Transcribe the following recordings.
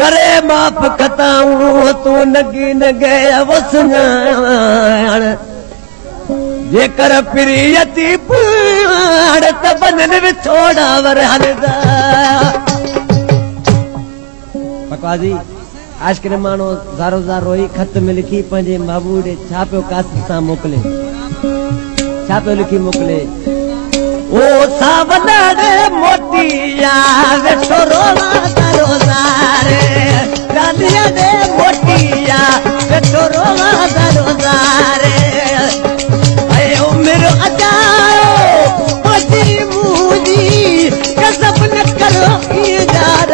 करे माफ़ कताऊं तू नगी न गया वसनाण जेकर प्रियती पाड़ त बनन में छोड़ा वर हलदा बकवाजी आज के मानो ज़ारो ज़ार रोई खत में लिखी पंजे महबूब ॾे छा पियो कासिद सां मोकिले छा पियो लिखी मोकिले ओ सावलाड़े मोटिया वेठो रोला ज़ारो ज़ारे रानिया दे मोटिया वेठो रोला ज़ारो ज़ारे अय उम्र अजायो मोटी मुजी कसब न करो ये जार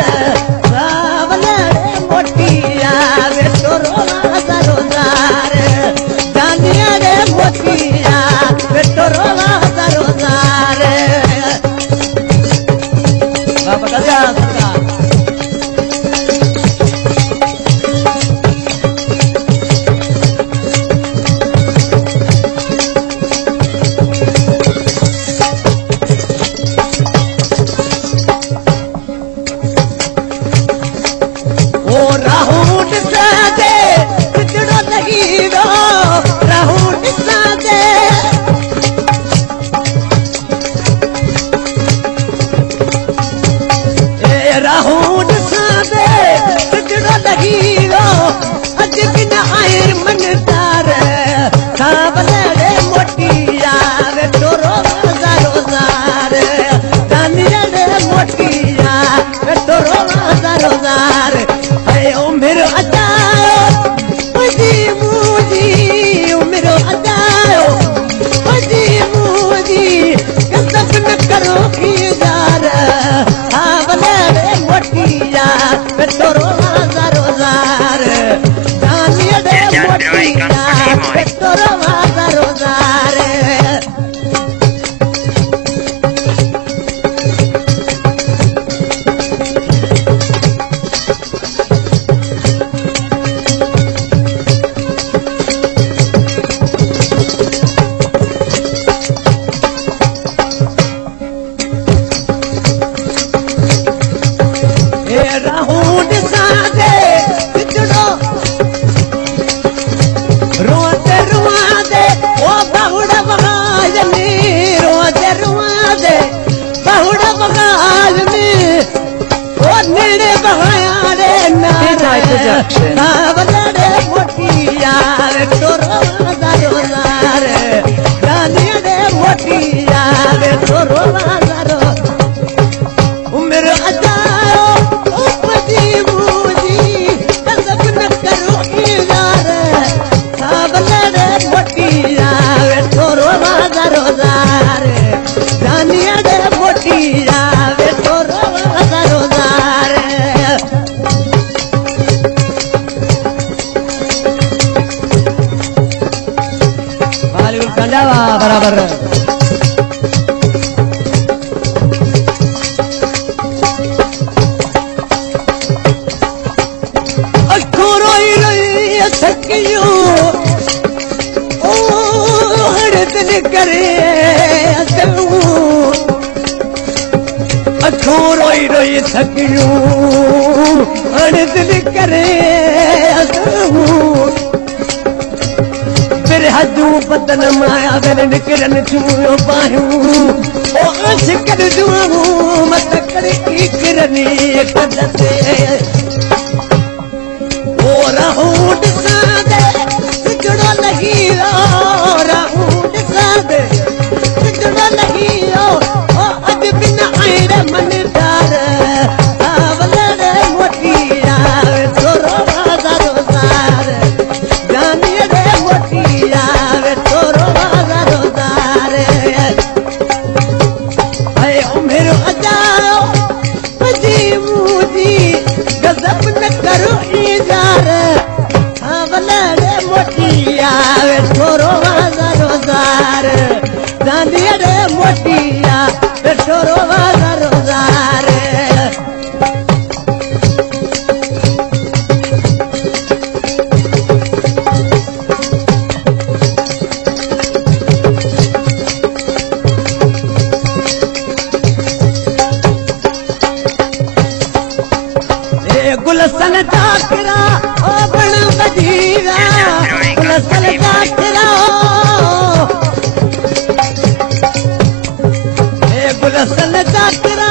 गुलसन जाकरा ओ बण बजीरा गुलसन जाकरा ए गुलसन जाकरा